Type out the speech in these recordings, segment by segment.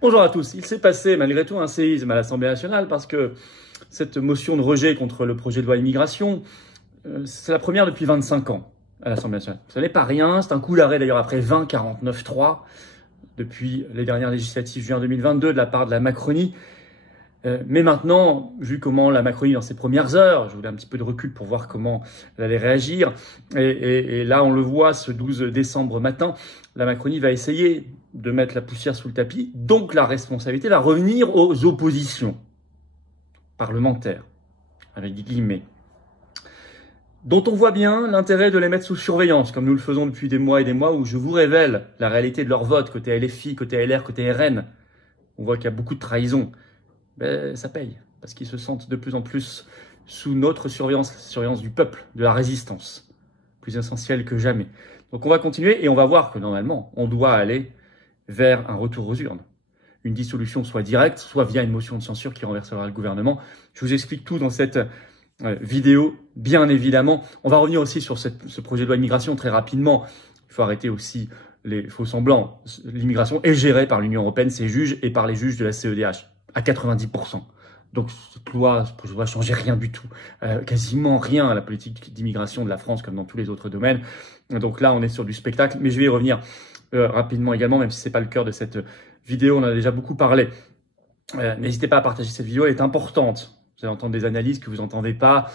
Bonjour à tous. Il s'est passé malgré tout un séisme à l'Assemblée nationale parce que cette motion de rejet contre le projet de loi immigration, c'est la première depuis 25 ans à l'Assemblée nationale. Ce n'est pas rien, c'est un coup d'arrêt d'ailleurs après 20-49-3 depuis les dernières législatives juin 2022 de la part de la Macronie. Mais maintenant, vu comment la Macronie dans ses premières heures, je voulais un petit peu de recul pour voir comment elle allait réagir, et là on le voit ce 12 décembre matin, la Macronie va essayer de mettre la poussière sous le tapis, donc la responsabilité va revenir aux oppositions parlementaires, avec des guillemets, dont on voit bien l'intérêt de les mettre sous surveillance, comme nous le faisons depuis des mois et des mois, où je vous révèle la réalité de leur vote, côté LFI, côté LR, côté RN. On voit qu'il y a beaucoup de trahison. Ben, ça paye, parce qu'ils se sentent de plus en plus sous notre surveillance, la surveillance du peuple, de la résistance, plus essentielle que jamais. Donc on va continuer et on va voir que normalement, on doit aller vers un retour aux urnes. Une dissolution soit directe, soit via une motion de censure qui renversera le gouvernement. Je vous explique tout dans cette vidéo, bien évidemment. On va revenir aussi sur ce projet de loi immigration très rapidement. Il faut arrêter aussi les faux semblants. L'immigration est gérée par l'Union européenne, ses juges, et par les juges de la CEDH. À 90%. Donc cette loi, ce projet de loi ne changeait rien du tout. Quasiment rien à la politique d'immigration de la France comme dans tous les autres domaines. Donc là, on est sur du spectacle. Mais je vais y revenir rapidement également, même si ce n'est pas le cœur de cette vidéo. On en a déjà beaucoup parlé. N'hésitez pas à partager cette vidéo, elle est importante. Vous allez entendre des analyses que vous n'entendez pas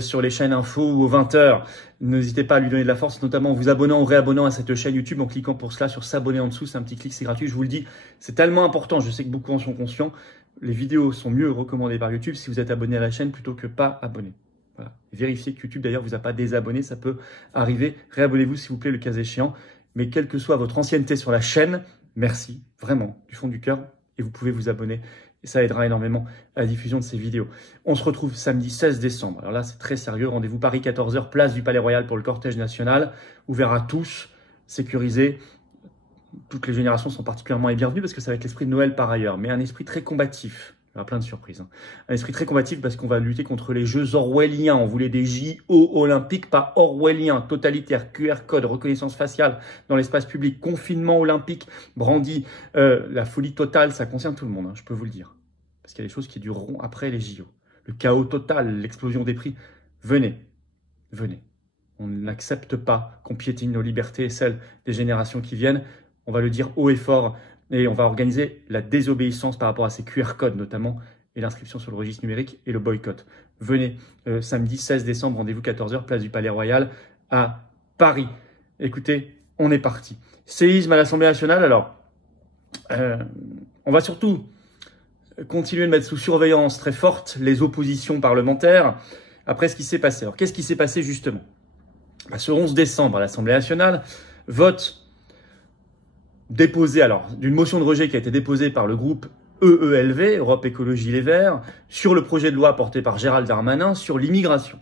sur les chaînes info ou aux 20h. N'hésitez pas à lui donner de la force, notamment en vous abonnant ou réabonnant à cette chaîne YouTube, en cliquant pour cela sur s'abonner en dessous. C'est un petit clic, c'est gratuit, je vous le dis. C'est tellement important, je sais que beaucoup en sont conscients. Les vidéos sont mieux recommandées par YouTube si vous êtes abonné à la chaîne plutôt que pas abonné. Voilà. Vérifiez que YouTube d'ailleurs vous a pas désabonné, ça peut arriver. Réabonnez-vous s'il vous plaît le cas échéant. Mais quelle que soit votre ancienneté sur la chaîne, merci vraiment du fond du cœur et vous pouvez vous abonner. Et ça aidera énormément à la diffusion de ces vidéos. On se retrouve samedi 16 décembre. Alors là, c'est très sérieux. Rendez-vous Paris 14h, place du Palais Royal pour le cortège national. Ouvert à tous, sécurisé. Toutes les générations sont particulièrement les bienvenues parce que ça va être l'esprit de Noël par ailleurs. Mais un esprit très combatif. Il y aura plein de surprises. Un esprit très combatif parce qu'on va lutter contre les jeux orwelliens. On voulait des JO olympiques, pas orwelliens, totalitaires, QR code, reconnaissance faciale dans l'espace public, confinement olympique, brandi. La folie totale, ça concerne tout le monde, je peux vous le dire. Parce qu'il y a des choses qui dureront après les JO. Le chaos total, l'explosion des prix. Venez, venez. On n'accepte pas qu'on piétine nos libertés et celles des générations qui viennent. On va le dire haut et fort. Et on va organiser la désobéissance par rapport à ces QR codes notamment, et l'inscription sur le registre numérique et le boycott. Venez, samedi 16 décembre, rendez-vous 14h, place du Palais Royal à Paris. Écoutez, on est parti. Séisme à l'Assemblée nationale, alors, on va surtout continuer de mettre sous surveillance très forte les oppositions parlementaires après ce qui s'est passé. Alors, qu'est-ce qui s'est passé justement? Ce 11 décembre à l'Assemblée nationale, vote déposé, alors, d'une motion de rejet qui a été déposée par le groupe EELV, Europe Écologie Les Verts, sur le projet de loi porté par Gérald Darmanin sur l'immigration.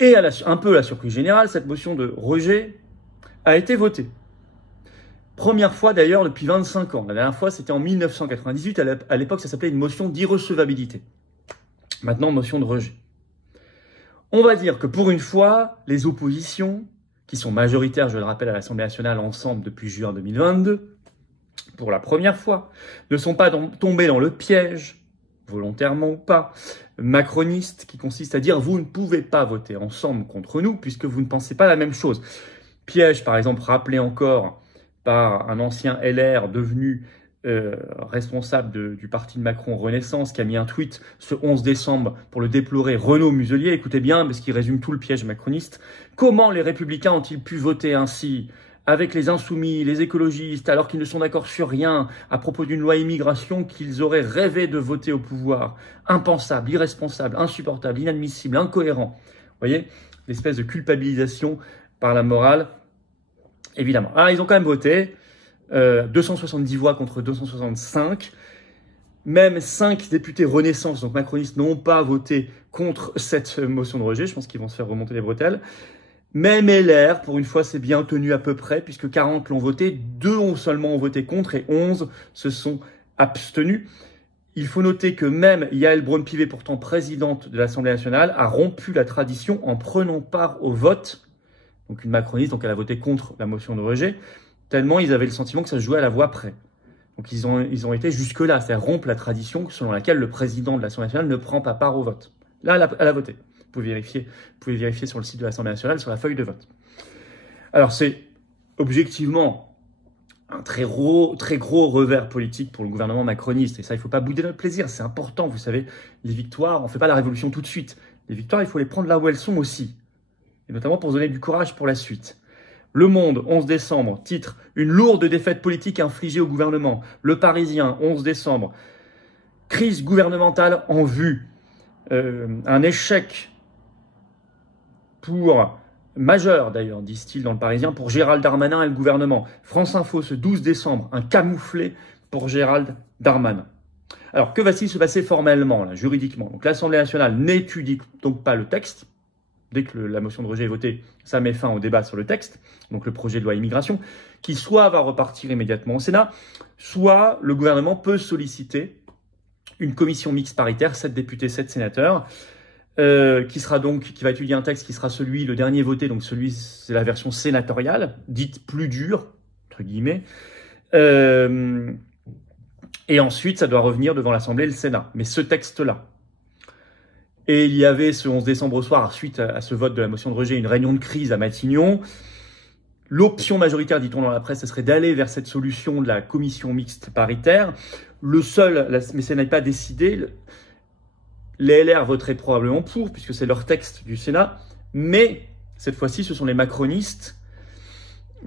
Et un peu à la surprise générale, cette motion de rejet a été votée. Première fois d'ailleurs depuis 25 ans. La dernière fois, c'était en 1998. À l'époque, ça s'appelait une motion d'irrecevabilité. Maintenant, motion de rejet. On va dire que pour une fois, les oppositions, qui sont majoritaires, je le rappelle, à l'Assemblée nationale ensemble depuis juin 2022, pour la première fois, ne sont pas tombés dans le piège, volontairement ou pas, macroniste, qui consiste à dire « vous ne pouvez pas voter ensemble contre nous puisque vous ne pensez pas la même chose ». Piège, par exemple, rappelé encore par un ancien LR devenu responsable du parti de Macron Renaissance, qui a mis un tweet ce 11 décembre pour le déplorer, Renaud Muselier. Écoutez bien, parce qu'il résume tout le piège macroniste. Comment les Républicains ont-ils pu voter ainsi avec les insoumis, les écologistes, alors qu'ils ne sont d'accord sur rien à propos d'une loi immigration qu'ils auraient rêvé de voter au pouvoir? Impensable, irresponsable, insupportable, inadmissible, incohérent. Vous voyez, l'espèce de culpabilisation par la morale, évidemment. Ah, ils ont quand même voté. 270 voix contre 265. Même 5 députés Renaissance, donc macronistes, n'ont pas voté contre cette motion de rejet. Je pense qu'ils vont se faire remonter les bretelles. Même LR, pour une fois, c'est bien tenu à peu près, puisque 40 l'ont voté, 2 ont seulement voté contre et 11 se sont abstenus. Il faut noter que même Yaël Braun-Pivet, pourtant présidente de l'Assemblée nationale, a rompu la tradition en prenant part au vote. Donc une macroniste, donc elle a voté contre la motion de rejet. tellement ils avaient le sentiment que ça se jouait à la voix près. Donc ils ont été jusque-là, c'est-à-dire rompre la tradition selon laquelle le président de l'Assemblée nationale ne prend pas part au vote. Là, elle a voté. Vous pouvez vérifier sur le site de l'Assemblée nationale, sur la feuille de vote. Alors c'est objectivement un très gros revers politique pour le gouvernement macroniste. Et ça, il ne faut pas bouder notre plaisir, c'est important. Vous savez, les victoires, on ne fait pas la révolution tout de suite. Les victoires, il faut les prendre là où elles sont aussi. Et notamment pour se donner du courage pour la suite. Le Monde, 11 décembre, titre « Une lourde défaite politique infligée au gouvernement ». Le Parisien, 11 décembre, « Crise gouvernementale en vue ». Un échec majeur d'ailleurs, disent-ils dans le Parisien, pour Gérald Darmanin et le gouvernement. France Info, ce 12 décembre, un camouflet pour Gérald Darmanin. Alors, que va-t-il se passer formellement, là, juridiquement? Donc, l'Assemblée nationale n'étudie donc pas le texte. Dès que la motion de rejet est votée, ça met fin au débat sur le texte, donc le projet de loi immigration, qui soit va repartir immédiatement au Sénat, soit le gouvernement peut solliciter une commission mixte paritaire, 7 députés, 7 sénateurs, qui va étudier un texte qui sera le dernier voté, donc c'est la version sénatoriale, dite plus dure, entre guillemets, et ensuite ça doit revenir devant l'Assemblée et le Sénat. Mais ce texte-là, et il y avait ce 11 décembre au soir, suite à ce vote de la motion de rejet, une réunion de crise à Matignon. L'option majoritaire, dit-on dans la presse, ce serait d'aller vers cette solution de la commission mixte paritaire. Mais ça n'est pas décidé. Les LR voteraient probablement pour, puisque c'est leur texte du Sénat. Mais cette fois-ci, ce sont les macronistes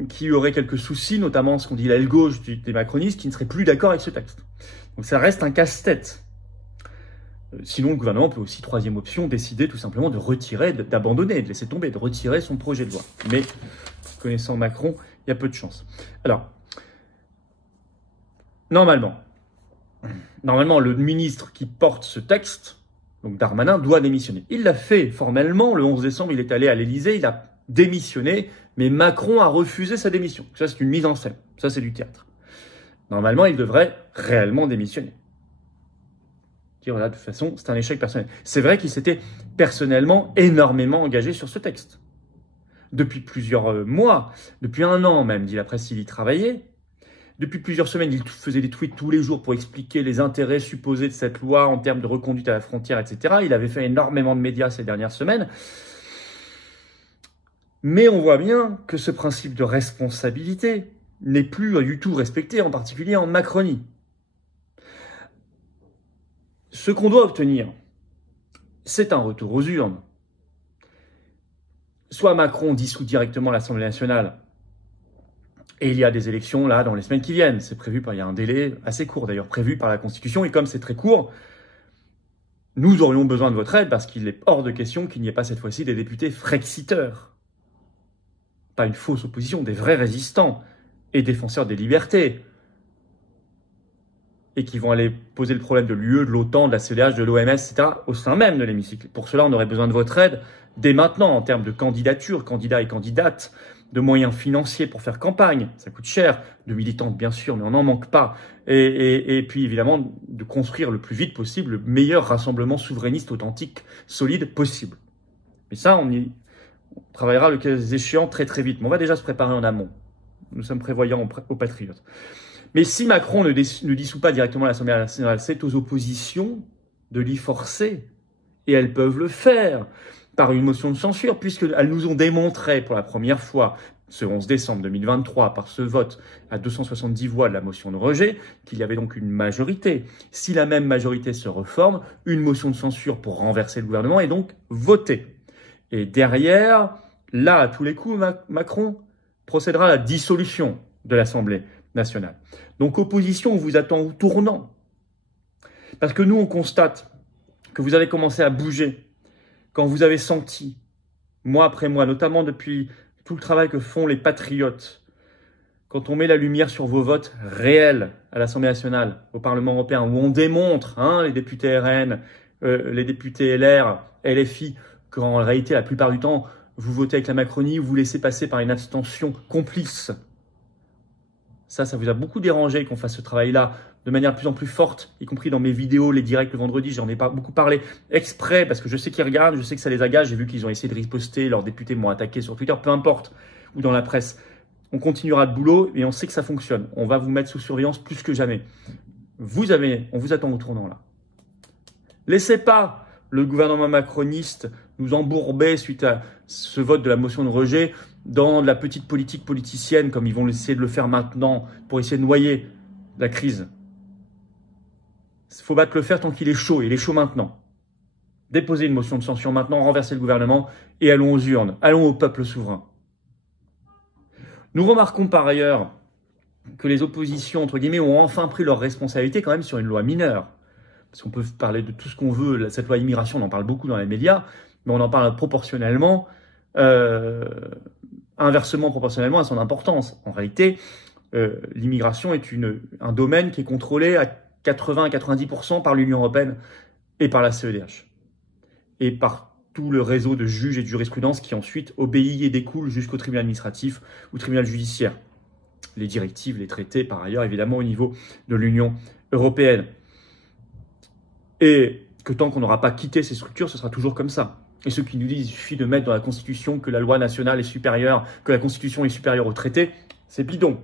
qui auraient quelques soucis, notamment ce qu'on dit l'aile gauche des macronistes, qui ne seraient plus d'accord avec ce texte. Donc ça reste un casse-tête. Sinon, le gouvernement peut aussi, troisième option, décider tout simplement de retirer, d'abandonner, de laisser tomber, de retirer son projet de loi. Mais, connaissant Macron, il y a peu de chance. Alors, normalement, le ministre qui porte ce texte, donc Darmanin, doit démissionner. Il l'a fait formellement, le 11 décembre, il est allé à l'Élysée, il a démissionné, mais Macron a refusé sa démission. Ça, c'est une mise en scène. Ça, c'est du théâtre. Normalement, il devrait réellement démissionner. Voilà, de toute façon, c'est un échec personnel. C'est vrai qu'il s'était personnellement énormément engagé sur ce texte. Depuis plusieurs mois, depuis 1 an même, dit la presse, il y travaillait. Depuis plusieurs semaines, il faisait des tweets tous les jours pour expliquer les intérêts supposés de cette loi en termes de reconduite à la frontière, etc. Il avait fait énormément de médias ces dernières semaines. Mais on voit bien que ce principe de responsabilité n'est plus du tout respecté, en particulier en Macronie. Ce qu'on doit obtenir, c'est un retour aux urnes. Soit Macron dissout directement l'Assemblée nationale, et il y a des élections là dans les semaines qui viennent. C'est prévu il y a un délai assez court d'ailleurs prévu par la Constitution, et comme c'est très court, nous aurions besoin de votre aide parce qu'il est hors de question qu'il n'y ait pas cette fois-ci des députés frexiteurs. Pas une fausse opposition, des vrais résistants et défenseurs des libertés. Et qui vont aller poser le problème de l'UE, de l'OTAN, de la CEDH, de l'OMS, etc. au sein même de l'hémicycle. Pour cela, on aurait besoin de votre aide dès maintenant en termes de candidature, candidats et candidates, de moyens financiers pour faire campagne. Ça coûte cher, de militantes bien sûr, mais on n'en manque pas. Et puis évidemment, de construire le plus vite possible le meilleur rassemblement souverainiste, authentique, solide possible. Mais ça, on travaillera le cas échéant très très vite. Mais on va déjà se préparer en amont. Nous sommes prévoyants aux patriotes. Mais si Macron ne dissout pas directement l'Assemblée nationale, c'est aux oppositions de l'y forcer. Et elles peuvent le faire par une motion de censure, puisqu'elles nous ont démontré pour la première fois, ce 11 décembre 2023, par ce vote à 270 voix de la motion de rejet, qu'il y avait donc une majorité. Si la même majorité se reforme, une motion de censure pour renverser le gouvernement est donc votée. Et derrière, là, à tous les coups, Macron procédera à la dissolution de l'Assemblée nationale. Donc, opposition, on vous attend au tournant. Parce que nous, on constate que vous avez commencé à bouger quand vous avez senti, mois après mois, notamment depuis tout le travail que font les patriotes, quand on met la lumière sur vos votes réels à l'Assemblée nationale, au Parlement européen, où on démontre, les députés RN, les députés LR, LFI, qu'en réalité, la plupart du temps, vous votez avec la Macronie, vous laissez passer par une abstention complice. Ça vous a beaucoup dérangé qu'on fasse ce travail-là de manière de plus en plus forte, y compris dans mes vidéos, les directs le vendredi, j'en ai pas beaucoup parlé exprès, parce que je sais qu'ils regardent, je sais que ça les agace, j'ai vu qu'ils ont essayé de riposter, leurs députés m'ont attaqué sur Twitter, peu importe, ou dans la presse. On continuera le boulot et on sait que ça fonctionne. On va vous mettre sous surveillance plus que jamais. On vous attend au tournant là. Laissez pas le gouvernement macroniste nous embourber suite à ce vote de la motion de rejet dans de la petite politique politicienne comme ils vont essayer de le faire maintenant pour essayer de noyer la crise. Il faut battre le fer tant qu'il est chaud, et il est chaud maintenant. Déposez une motion de censure maintenant, renversez le gouvernement et allons aux urnes, allons au peuple souverain. Nous remarquons par ailleurs que les oppositions, entre guillemets, ont enfin pris leurs responsabilités quand même sur une loi mineure. Parce qu'on peut parler de tout ce qu'on veut, cette loi immigration, on en parle beaucoup dans les médias, mais on en parle proportionnellement, inversement proportionnellement à son importance. En réalité, l'immigration est un domaine qui est contrôlé à 80 à 90% par l'Union européenne et par la CEDH. Et par tout le réseau de juges et de jurisprudence qui ensuite obéit et découle jusqu'au tribunal administratif ou tribunal judiciaire. Les directives, les traités, par ailleurs, évidemment, au niveau de l'Union européenne. Et que tant qu'on n'aura pas quitté ces structures, ce sera toujours comme ça. Et ceux qui nous disent qu'il suffit de mettre dans la Constitution que la loi nationale est supérieure, que la Constitution est supérieure au traité, c'est bidon.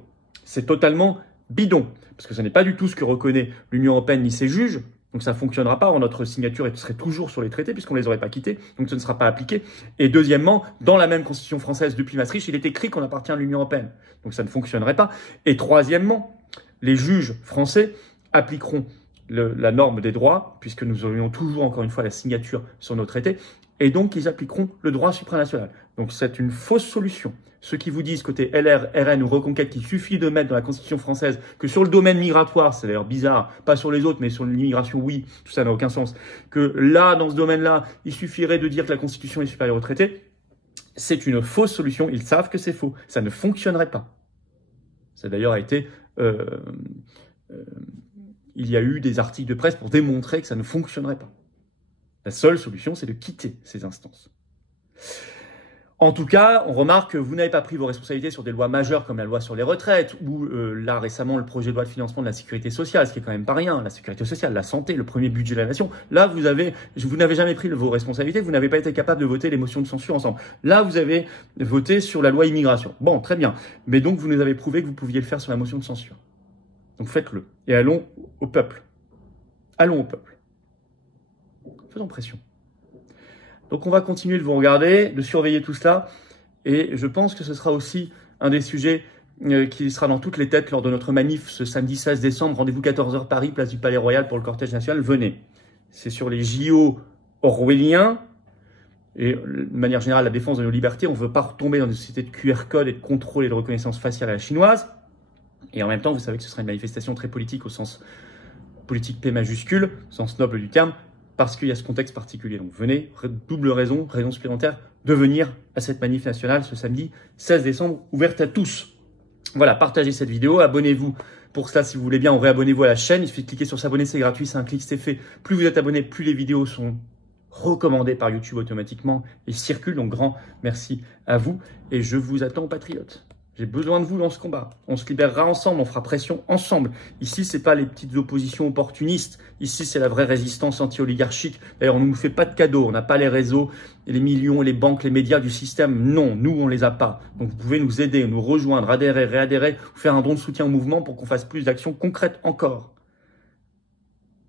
C'est totalement bidon. Parce que ce n'est pas du tout ce que reconnaît l'Union européenne ni ses juges. Donc ça ne fonctionnera pas. Notre signature serait toujours sur les traités puisqu'on ne les aurait pas quittés. Donc ce ne sera pas appliqué. Et deuxièmement, dans la même Constitution française depuis Maastricht, il est écrit qu'on appartient à l'Union européenne. Donc ça ne fonctionnerait pas. Et troisièmement, les juges français appliqueront la norme des droits, puisque nous aurions toujours, encore une fois, la signature sur nos traités, et donc ils appliqueront le droit supranational. Donc c'est une fausse solution. Ceux qui vous disent côté LR, RN ou Reconquête qu'il suffit de mettre dans la Constitution française que sur le domaine migratoire, c'est d'ailleurs bizarre, pas sur les autres, mais sur l'immigration, oui, tout ça n'a aucun sens, que là, dans ce domaine-là, il suffirait de dire que la Constitution est supérieure au traité, c'est une fausse solution. Ils savent que c'est faux. Ça ne fonctionnerait pas. Ça d'ailleurs a été... il y a eu des articles de presse pour démontrer que ça ne fonctionnerait pas. La seule solution, c'est de quitter ces instances. En tout cas, on remarque que vous n'avez pas pris vos responsabilités sur des lois majeures comme la loi sur les retraites ou là récemment le projet de loi de financement de la sécurité sociale, ce qui est quand même pas rien, la sécurité sociale, la santé, le premier budget de la nation. Là, vous n'avez jamais pris vos responsabilités, vous n'avez pas été capable de voter les motions de censure ensemble. Là, vous avez voté sur la loi immigration. Bon, très bien. Mais donc, vous nous avez prouvé que vous pouviez le faire sur la motion de censure. Donc faites-le. Et allons au peuple. Allons au peuple. Faisons pression. Donc on va continuer de vous regarder, de surveiller tout cela. Et je pense que ce sera aussi un des sujets qui sera dans toutes les têtes lors de notre manif ce samedi 16 décembre. Rendez-vous 14h Paris, place du Palais Royal pour le cortège national. Venez. C'est sur les JO orwelliens. Et de manière générale, la défense de nos libertés. On ne veut pas retomber dans une société de QR code et de contrôle et de reconnaissance faciale à la chinoise. Et en même temps, vous savez que ce sera une manifestation très politique au sens politique P majuscule, au sens noble du terme, parce qu'il y a ce contexte particulier. Donc venez, double raison supplémentaire de venir à cette manif nationale ce samedi 16 décembre, ouverte à tous. Voilà, partagez cette vidéo, abonnez-vous pour cela si vous voulez bien, ou réabonnez-vous à la chaîne. Il suffit de cliquer sur s'abonner, c'est gratuit, c'est un clic, c'est fait. Plus vous êtes abonné, plus les vidéos sont recommandées par YouTube automatiquement et circulent. Donc grand merci à vous et je vous attends patriotes. J'ai besoin de vous dans ce combat. On se libérera ensemble, on fera pression ensemble. Ici, c'est pas les petites oppositions opportunistes. Ici, c'est la vraie résistance anti-oligarchique. D'ailleurs, on ne nous fait pas de cadeaux. On n'a pas les réseaux, et les millions, les banques, les médias du système. Non, nous, on les a pas. Donc, vous pouvez nous aider, nous rejoindre, adhérer, réadhérer, ou faire un don de soutien au mouvement pour qu'on fasse plus d'actions concrètes encore.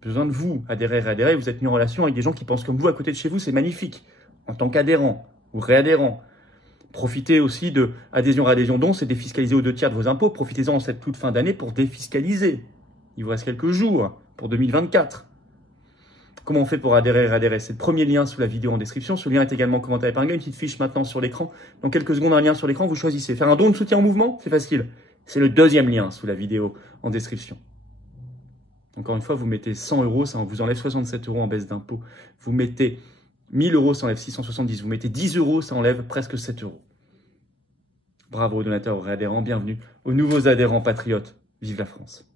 Besoin de vous, adhérer, réadhérer. Vous êtes mis en relation avec des gens qui pensent comme vous à côté de chez vous. C'est magnifique. En tant qu'adhérent ou réadhérent. Profitez aussi de adhésion don, c'est défiscaliser aux 2/3 de vos impôts. Profitez-en en cette toute fin d'année pour défiscaliser. Il vous reste quelques jours pour 2024. Comment on fait pour adhérer et réadhérer? C'est le premier lien sous la vidéo en description. Ce lien est également commenté à épingler. Une petite fiche maintenant sur l'écran. Dans quelques secondes, un lien sur l'écran, vous choisissez. Faire un don de soutien au mouvement, c'est facile. C'est le deuxième lien sous la vidéo en description. Encore une fois, vous mettez 100 €, ça vous enlève 67 € en baisse d'impôt. Vous mettez 1000 €, ça enlève 670. Vous mettez 10 €, ça enlève presque 7 €. Bravo aux donateurs, aux réadhérents, bienvenue aux nouveaux adhérents patriotes. Vive la France!